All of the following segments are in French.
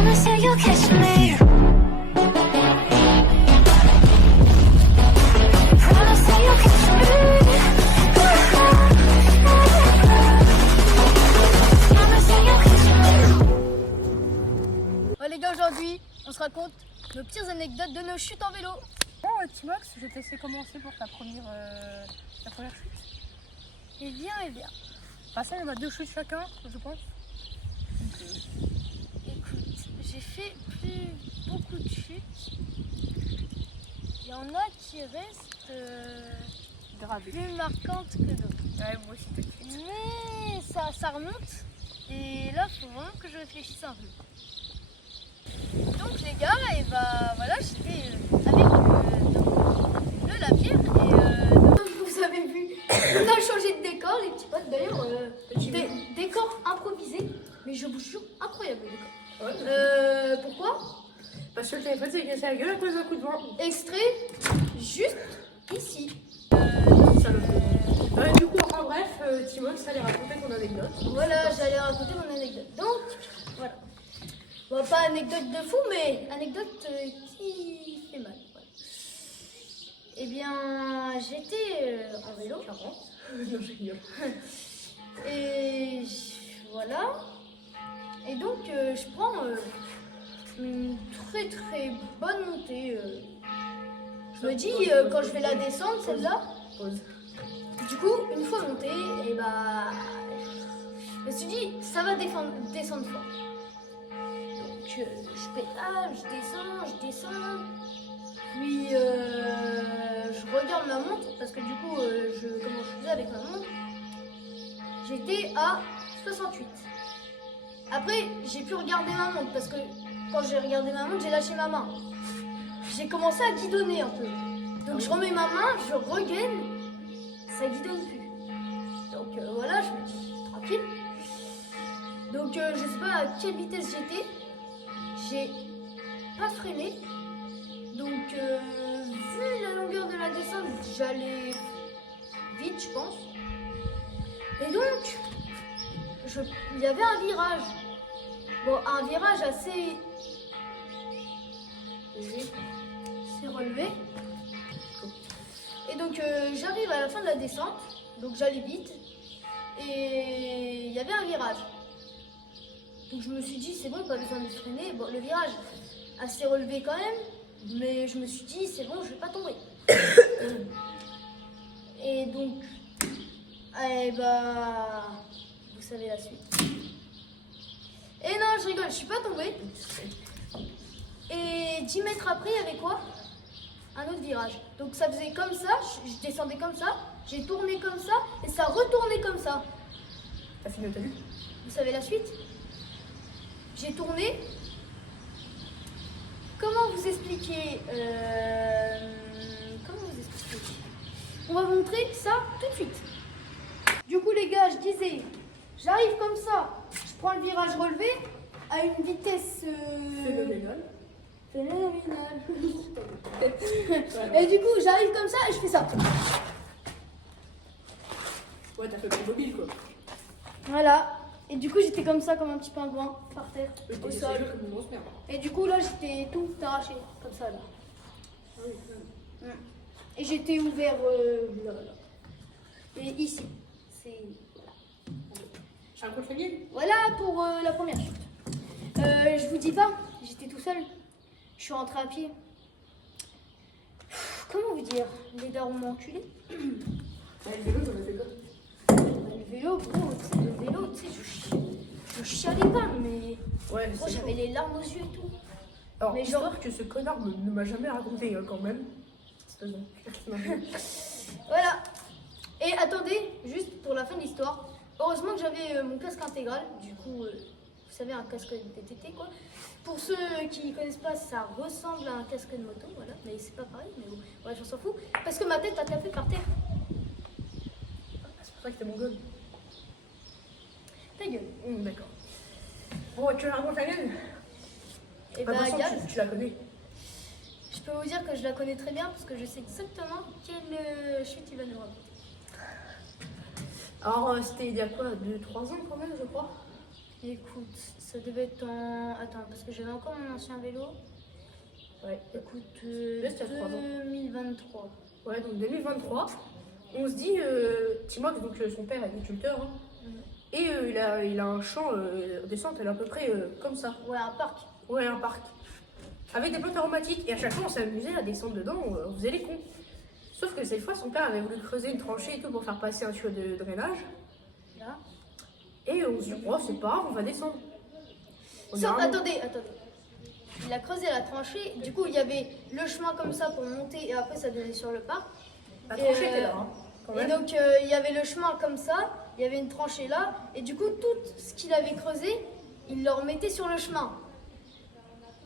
Promise that you'll catch me. Promise that you'll catch me. Promise that you'll catch me. Ouais les gars, aujourd'hui, on se raconte nos pires anecdotes de nos chutes en vélo. Bon, Timox, je te laisse commencer pour ta première chute. Eh bien. Bah ça, il y en a 2 chutes chacun, je pense. Écoute, j'ai fait beaucoup de chutes. Il y en a qui restent Gravé. plus marquantes que d'autres. Ouais, moi aussi, t'inquiète. Mais ça remonte. Et là, il faut vraiment que je réfléchisse un peu. Donc les gars, et bah voilà, j'étais avec le Lapierre. Et vous avez vu, on a changé de décor, les petits potes. D'ailleurs, décor improvisé. Mais je vous jure, incroyable le décor. Ouais, Pourquoi? parce que le téléphone s'est cassé la gueule à cause d'un coup de vent. Extrait juste ici. Ouais, du coup, en bref, Timox, allait raconter ton anecdote. Voilà, j'allais raconter mon anecdote. Donc, voilà. Bon, pas anecdote de fou, mais anecdote qui fait mal. Voilà. Eh bien, j'étais en vélo. Non, je rigole. Et voilà. Et donc, je prends une très très bonne montée. Je me dis, quand je vais la descendre, celle-là, Pause. du coup, une fois montée, et bah, je me suis dit, ça va descendre fort. Donc, je pédale, je descends. Puis, je regarde ma montre, parce que du coup, comment je faisais avec ma montre, j'étais à 68. Après, j'ai pu regarder ma montre, parce que quand j'ai regardé ma montre, j'ai lâché ma main. J'ai commencé à guidonner un peu. Donc, je remets ma main, je regaine, ça guidonne plus. Donc, voilà, je me dis, tranquille. Donc, je sais pas à quelle vitesse j'étais. J'ai pas freiné. Donc, vu la longueur de la descente, j'allais vite, je pense. Et donc, il y avait un virage. Bon, un virage assez relevé. Et donc, j'arrive à la fin de la descente. Donc, j'allais vite. Et il y avait un virage. Donc, je me suis dit, c'est bon, pas besoin de freiner. Bon, le virage assez relevé quand même. Mais je me suis dit, c'est bon, je vais pas tomber. Et donc, eh bah, vous savez la suite. Et non, je rigole, je suis pas tombée. Et 10 mètres après, il y avait quoi? Un autre virage. Donc ça faisait comme ça, je descendais comme ça, j'ai tourné comme ça, et ça retournait comme ça. T'as fini, t'as vu? Vous savez la suite? J'ai tourné. Comment vous expliquer On va montrer ça tout de suite. Du coup, les gars, je disais, j'arrive comme ça, je prends le virage relevé à une vitesse Phénoménal. phénoménale. Et du coup, j'arrive comme ça et je fais ça. Ouais, t'as fait le mobile, quoi. Voilà. Et du coup, j'étais comme ça, comme un petit pingouin, par terre, au T'es sol. comme une grosse merde. Et du coup, là, j'étais tout arraché, comme ça, là. Ah oui, Et j'étais ouvert là. Et ici. C'est... J'ai un contre ligne. Voilà pour la première chute. Je vous dis pas, j'étais tout seul. Je suis rentré à pied. Comment vous dire? Les darons m'ont enculé. Ouais, le vélo, t'en as fait quoi? Le vélo, gros, tu sais, le vélo, tu sais, je chialais pas, mais Ouais, gros, j'avais les larmes aux yeux et tout. Alors, mais genre que ce connard ne m'a jamais raconté, hein, quand même. Espèce d'enculé. Voilà. Et attendez, juste pour la fin de l'histoire. Heureusement que j'avais mon casque intégral. Du coup, vous savez, un casque de TT, quoi. Pour ceux qui ne connaissent pas, ça ressemble à un casque de moto, voilà. Mais c'est pas pareil, mais bon, ouais, j'en s'en fous. Parce que ma tête a tapé par terre. C'est pour ça que t'es mon gueule. Ta gueule. D'accord. Bon, tu la racontes la mienne? Et Bah, bah, Gaz, tu la connais. je peux vous dire que je la connais très bien parce que je sais exactement quelle chute il va nous raconter. Alors, c'était il y a quoi, 2-3 ans quand même, je crois. Écoute, ça devait être en... Attends, parce que j'avais encore mon ancien vélo. Ouais. Écoute, c'était à 3 ans. 2023. Ouais, donc 2023, on se dit, Timox, donc son père est agriculteur, hein, et il a un champ descente, elle est à peu près comme ça. Ouais, un parc. Ouais, un parc. Avec des plantes aromatiques. Et à chaque fois, on s'amusait à descendre dedans, on faisait les cons. Sauf que cette fois, son père avait voulu creuser une tranchée et tout pour faire passer un tuyau de drainage. Là. Et on se dit, oh, c'est pas grave, on va descendre. On Sauf, dira, attendez. Il a creusé la tranchée. Du coup, il y avait le chemin comme ça pour monter et après, ça donnait sur le parc. la et, tranchée était là, hein, quand Et même. donc, il y avait le chemin comme ça. Il y avait une tranchée là. Et du coup, tout ce qu'il avait creusé, il le remettait sur le chemin.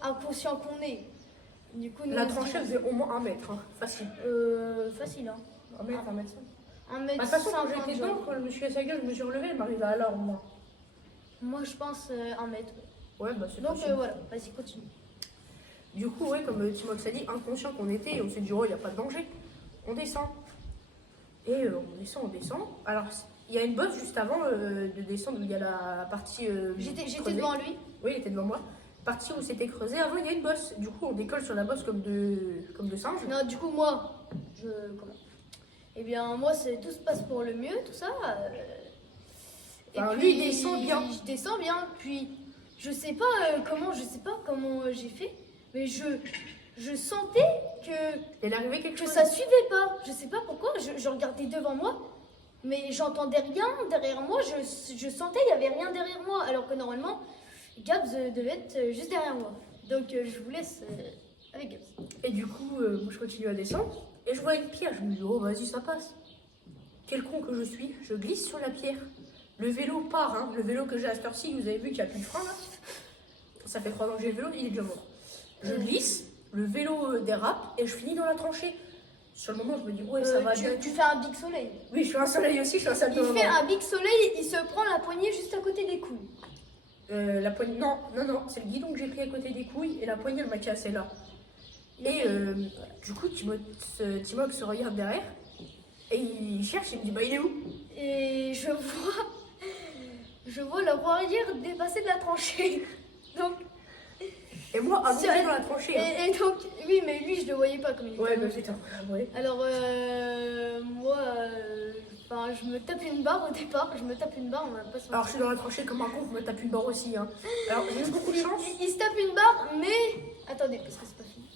Inconscient qu'on est. Du coup, nous, La on se tranchée dit, faisait au moins 1 mètre, hein, facile. facile, hein. 1 mètre, 1 mètre 5. Un De mètre toute façon, quand 50, j'étais genre. dedans, quand je me suis assagée, je me suis relevée, elle m'arrivait à là au moins. Moi, je pense 1 mètre. Ouais, bah c'est Donc, possible. voilà. Vas-y, continue. Du coup, ouais, comme Timox a dit, inconscient qu'on était, on s'est dit, oh, il n'y a pas de danger. On descend. Et on descend. Alors, il y a une bosse juste avant de descendre où il y a la partie. J'étais creusée. devant lui. Oui, il était devant moi. Partie où c'était creusé, avant il y a une bosse. Du coup, on décolle sur la bosse comme de singe. Non, du coup, moi, comment Eh bien, moi, tout se passe pour le mieux, tout ça. Et Enfin, puis, lui, il descend bien. Je descends bien. Puis, je sais pas comment j'ai fait, mais je sentais que Il est arrivé quelque chose. ça suivait pas. Je sais pas pourquoi. Je regardais devant moi, mais j'entendais rien derrière moi. Je sentais il y avait rien derrière moi, alors que normalement, Gabs devait être juste derrière moi. Donc, je vous laisse avec Gabs. Et du coup, moi je continue à descendre. Et je vois une pierre. Je me dis, oh vas-y, ça passe. Quel con que je suis. Je glisse sur la pierre. Le vélo part, hein. Le vélo que j'ai à cette heure-ci, vous avez vu qu'il n'y a plus de frein là. Ça fait 3 ans que j'ai le vélo, il est déjà mort. Je glisse, le vélo dérape et je finis dans la tranchée. Sur le moment, je me dis, ouais, ça va bien. Tu fais un big soleil. Oui, je fais un soleil aussi, je fais un salto. Il fait un big soleil, il se prend la poignée juste à côté des couilles. La poignée, non, c'est le guidon que j'ai pris à côté des couilles et la poignée elle m'a cassé là. Et du coup, Timox se regarde derrière et il cherche, il me dit, bah il est où? Et je vois le roi arrière dépasser de la tranchée. Donc, Et moi, allongé dans la tranchée. Hein. et donc, oui, mais lui, je le voyais pas comme il était. Ouais, bah j'étais ouais. Alors, moi, je me tape une barre au départ. Je me tape une barre, on va pas se Alors je suis dans la tranchée comme un con, je me tape une barre aussi. Hein. Alors j'ai eu beaucoup de chance. Il se tape une barre, mais... Attendez, parce que c'est pas fini.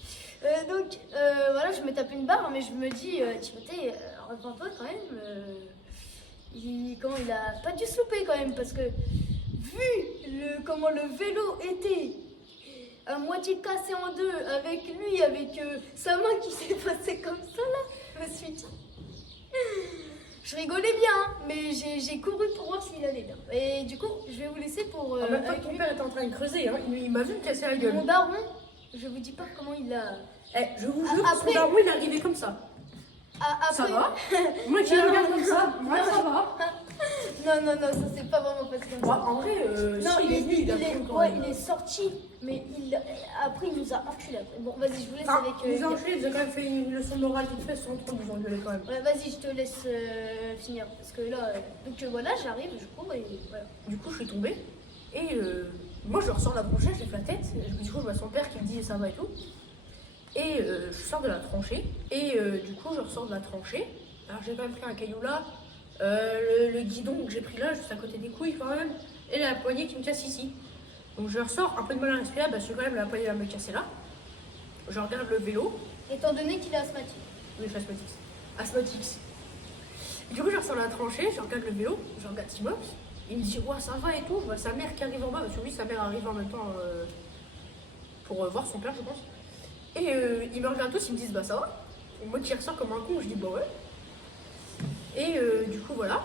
Donc, voilà, je me tape une barre, mais je me dis, Timothée, reprends-toi quand même. Il a pas dû se louper quand même, parce que vu comment le vélo était à moitié cassé en deux, avec lui, avec sa main qui s'est passée comme ça là, je me suis dit... Je rigolais bien, hein, mais j'ai couru pour voir s'il allait bien. Et du coup, je vais vous laisser pour... En même temps, avec ton père était en train de creuser, hein. Il m'a vu me casser la gueule. mon daron, je vous dis pas comment il a... Je vous jure, Après- son daron il est arrivé comme ça. Après... Ça va? Moi qui Non, le regarde non, comme ça, non, moi non. ça va. Non, ça c'est pas vraiment passé comme Moi, ça. en vrai, Non, si, il est venu, il a pris quand même. il est sorti, mais après il nous a enculé. Bon, vas-y, je vous laisse Ah, avec... les enculés, ils ont quand même fait une leçon de morale vite fait sans trop nous engueuler quand même. Ouais, vas-y, je te laisse finir, parce que là... donc voilà, j'arrive, je cours et voilà. Du coup, je suis tombée et moi je ressors de la tranchée, je lève la tête. Du coup, je vois son père qui me dit ça va et tout. Et je sors de la tranchée et du coup, je ressors de la tranchée. Alors, j'ai quand même pris un caillou là, le guidon que j'ai pris là, juste à côté des couilles quand même, et la poignée qui me casse ici. Donc, je ressors un peu de mal à respirer parce que quand même la poignée va me casser là. Je regarde le vélo. Étant donné qu'il est asthmatique. Oui, je suis asthmatique. Asthmatique. Du coup, je ressors de la tranchée, je regarde le vélo, je regarde Timox. Il me dit, ouais, ça va et tout. Je vois sa mère qui arrive en bas, parce que lui, sa mère arrive en même temps pour voir son père, je pense. Et ils me regardent tous, ils me disent, bah ça va. Et moi qui ressors comme un con, je dis, bah ouais. Et du coup, voilà.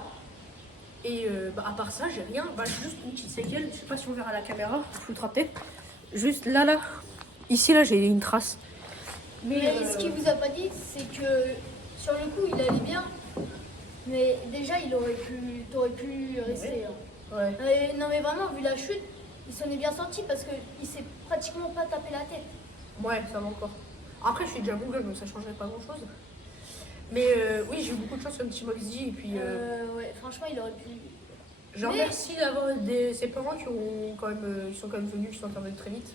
Et à part ça, j'ai rien. Bah, juste une petite séquelle, je sais pas si on verra à la caméra, je foutra peut-être. Juste là. Ici, là, j'ai une trace. Mais ce qu'il vous a pas dit, c'est que sur le coup, il allait bien. Mais déjà, t'aurais pu rester. Hein. Ouais. Non, mais vraiment, vu la chute, il s'en est bien sorti parce qu'il s'est pratiquement pas tapé la tête. Ouais, ça va encore. Après, je suis déjà mongole, donc ça changerait pas grand chose. Mais oui, j'ai eu beaucoup de chance comme Timox dit. Et puis, Ouais, franchement, il aurait pu. Genre, Mais- merci d'avoir ses parents qui ont quand même, ils sont quand même venus, qui sont intervenus très vite.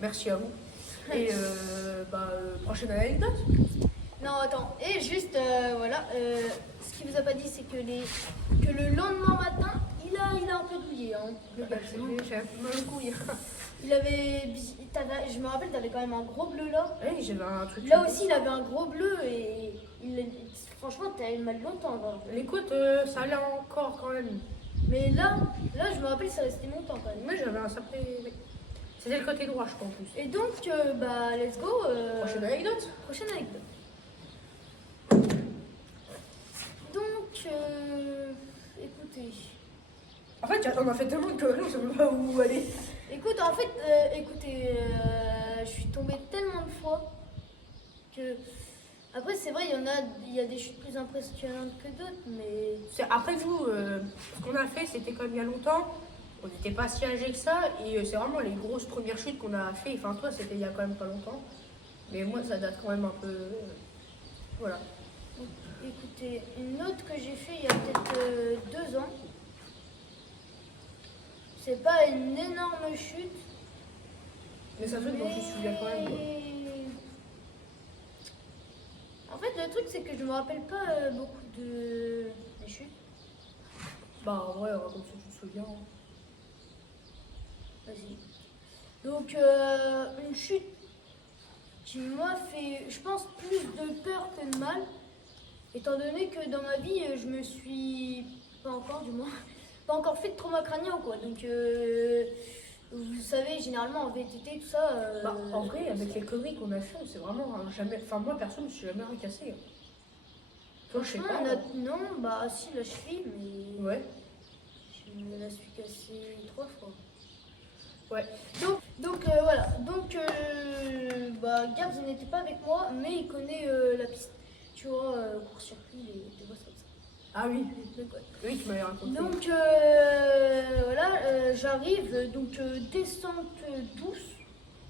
Merci à vous. Et prochaine anecdote. Non, attends. Et juste, voilà, ce qu'il vous a pas dit, c'est que, que le lendemain matin, il a un peu douillé. Hein, le gars, C'est bon, j'ai un peu mal au couille. il avait, je me rappelle, t'avais quand même un gros bleu là. Oui, j'avais un truc. Là aussi, il avait un gros bleu et franchement, t'as eu mal longtemps. Là. L'écoute, ça allait encore quand même. Mais là, je me rappelle, ça restait longtemps quand même. Moi, j'avais un sacré. C'était le côté droit, je crois, en plus. Et donc, let's go. Prochaine anecdote. Prochaine anecdote. Donc, écoutez. En fait, on a fait tellement de conneries, on sait même pas où aller. Écoute, en fait, écoutez, je suis tombée tellement de fois que. Après, c'est vrai, il y a des chutes plus impressionnantes que d'autres, mais. Après vous, ce qu'on a fait, c'était quand même il y a longtemps. On n'était pas si âgés que ça. Et c'est vraiment les grosses premières chutes qu'on a fait. Enfin, toi, c'était il y a quand même pas longtemps. Mais moi, ça date quand même un peu. Voilà. Écoutez, une autre que j'ai fait il y a peut-être 2 ans. C'est pas une énorme chute. Mais ça fait que je me souviens quand même. Quoi. En fait, le truc, c'est que je me rappelle pas beaucoup des chutes. Bah, en vrai, comme ça, tu te souviens. Hein. Vas-y. Donc, une chute qui m'a fait, je pense, plus de peur que de mal. Étant donné que dans ma vie, je me suis, pas encore du moins, pas encore fait de trauma crânien quoi. Donc, vous savez, généralement en VTT, tout ça. Bah, en vrai, avec les conneries qu'on a fait, c'est vraiment jamais. Enfin, moi, perso, je me suis jamais recassé. Toi, je sais pas. Non, bah si, la cheville, mais Ouais. je me la suis cassée 3 fois. Ouais. Donc voilà. Donc, Gabs il n'était pas avec moi, mais il connaît la piste. Tu vois, court-circuit, des bosses comme ça. Ah oui. Donc, ouais. Oui, tu m'avais raconté. Donc voilà, j'arrive, donc descente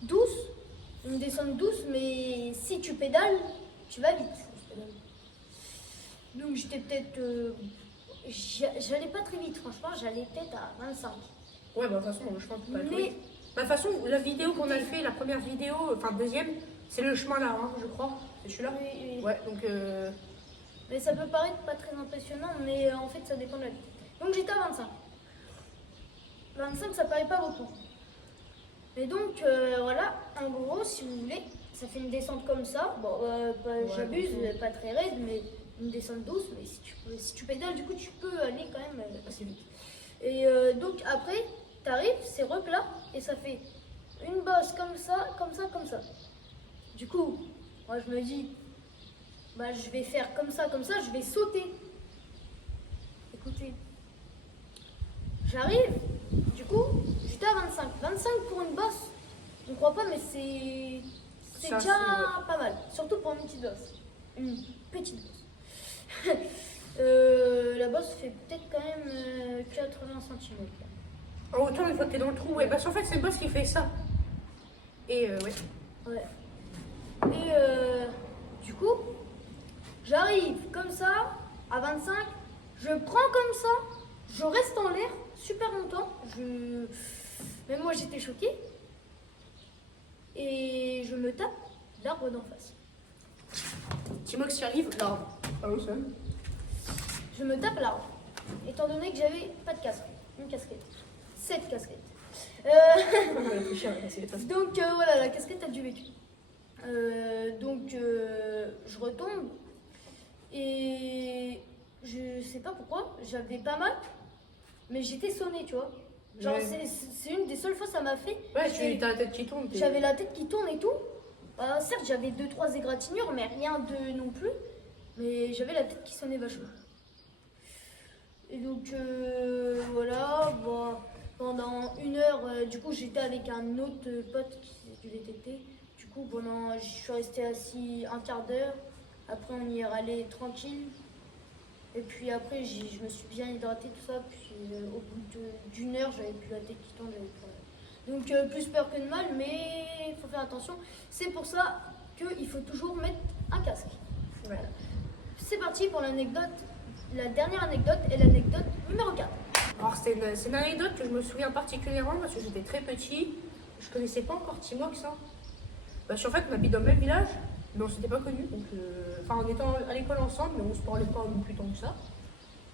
douce, une descente douce, mais si tu pédales, tu vas vite. Donc j'étais peut-être, j'allais pas très vite, franchement, j'allais peut-être à 25. Ouais, bah, de toute façon, le chemin peut pas être Mais vite. Bah, de toute façon, la vidéo qu'on a fait, la première vidéo, enfin deuxième, c'est le chemin là, hein, je crois. C'est celui-là. oui. Ouais, donc. Mais ça peut paraître pas très impressionnant, mais en fait ça dépend de la vie. Donc j'étais à 25. 25 ça paraît pas beaucoup. Mais donc voilà, en gros si vous voulez, ça fait une descente comme ça. Bon, j'abuse, pas très raide, mais une descente douce. Mais si tu pédales, du coup tu peux aller quand même assez vite. Et donc après, t'arrives, c'est replat, et ça fait une bosse comme ça, comme ça, comme ça. Du coup, moi je me dis, bah, je vais faire comme ça, je vais sauter. Écoutez, j'arrive, du coup, j'étais à 25. 25 pour une bosse, on ne croit pas, mais c'est Ça, déjà c'est- pas mal. Surtout pour une petite bosse. Une petite bosse. La bosse fait peut-être quand même 80 cm. En hauteur, une fois que t'es dans le trou, ouais, parce qu'en fait, c'est le boss qui fait ça. Et ouais. Ouais. Et du coup, j'arrive comme ça, à 25, je prends comme ça, je reste en l'air super longtemps. Même moi j'étais choquée. Et je me tape l'arbre d'en face. Timox qui arrive, là. Ah oui, ça. Je me tape l'arbre, étant donné que j'avais pas de casque, une casquette. 7 casquettes. Donc voilà, la casquette a du vécu. Je retombe et je sais pas pourquoi, j'avais pas mal, mais j'étais sonnée, tu vois. Genre, Ouais. c'est une des seules fois que ça m'a fait. Ouais, t'as la tête qui tourne. J'avais la tête qui tourne et tout. Certes, j'avais 2-3 égratignures, mais rien de non plus. Mais j'avais la tête qui sonnait vachement. Et donc, voilà, bon, pendant 1 heure, du coup, j'étais avec un autre pote qui faisait du VTT. Du coup, je suis restée assis un quart d'heure. Après, on y est allé tranquille. Et puis après, je me suis bien hydratée, tout ça. Puis au bout d'une heure, j'avais plus la tête qui tombe. Donc, plus peur que de mal, mais il faut faire attention. C'est pour ça qu'il faut toujours mettre un casque. Ouais. C'est parti pour l'anecdote. La dernière anecdote est l'anecdote numéro 4. Alors c'est une anecdote que je me souviens particulièrement parce que j'étais très petit. Je connaissais pas encore Timox. Hein. Parce qu'en fait, on habite dans le même village, mais on s'était pas connus. Donc, enfin, on était à l'école ensemble, mais on se parlait pas non plus tant que ça.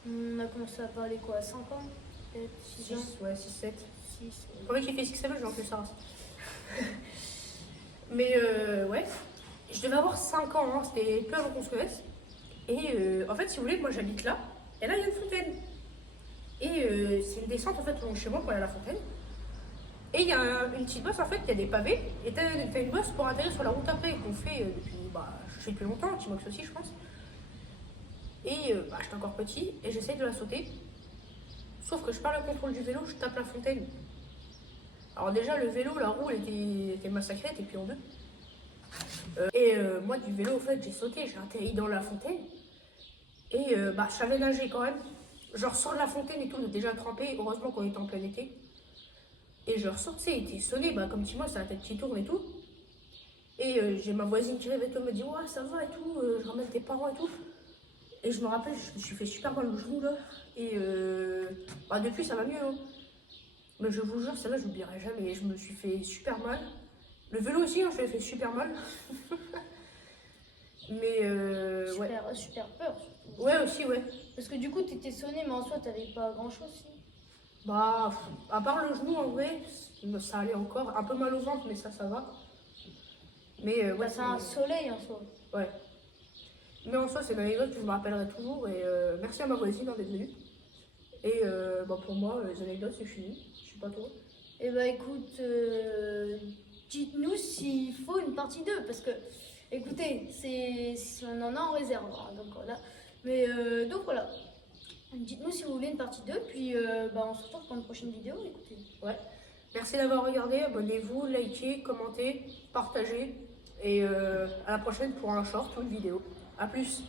On a commencé à parler quoi, à 5 ans peut-être 6 ans 6, ouais, 6, 7. 6. Le premier qui fait 6, 7, j'ai fait ça. Mais ouais, je devais avoir 5 ans, hein. C'était peu avant qu'on se connaisse. Et en fait, si vous voulez, moi j'habite là, et là il y a une fontaine. Et c'est une descente en fait long chez moi pour aller à la fontaine. Et il y a une petite bosse en fait, il y a des pavés, et t'as une bosse pour atterrir sur la route après, qu'on fait depuis, je fais depuis longtemps, Timox aussi je pense. Et j'étais encore petit, et j'essaye de la sauter. Sauf que je perds le contrôle du vélo, je tape la fontaine. Alors déjà le vélo, la roue elle était massacrée, elle était pliée en deux. Moi du vélo en fait j'ai sauté, j'ai atterri dans la fontaine. Et je savais nager quand même. Je ressors de la fontaine et tout, on est déjà trempé, heureusement qu'on était en plein été. Et je ressors, tu sais, il était sonné, comme Timox, c'est la tête qui tourne et tout. Et j'ai ma voisine qui rêve et tout, elle me dit ouais ça va et tout, je ramène tes parents et tout. Et je me rappelle, je me suis fait super mal au genou là. Et depuis ça va mieux. Hein. Mais je vous jure, celle-là je n'oublierai jamais. Je me suis fait super mal. Le vélo aussi, hein, je l'ai fait super mal. Mais ouais. Super peur surtout. Ouais aussi, ouais. Parce que du coup t'étais sonné mais en soi t'avais pas grand chose si. À part le genou en vrai, ça allait encore. Un peu mal au ventre, mais ça va. Mais ouais. C'est un soleil en soi. Ouais. Mais en soi, c'est une anecdote que je me rappellerai toujours. Et merci à ma voisine d'être venue. Et pour moi, les anecdotes, c'est fini. Je sais pas toi. Et écoute, dites-nous s'il faut une partie 2. Parce que, écoutez, si on en a en réserve. Hein, donc voilà. Mais donc voilà. Dites-nous si vous voulez une partie 2. Puis on se retrouve pour une prochaine vidéo. Écoutez. Ouais. Merci d'avoir regardé. Abonnez-vous, likez, commentez, partagez. Et à la prochaine pour un short ou une vidéo. A plus.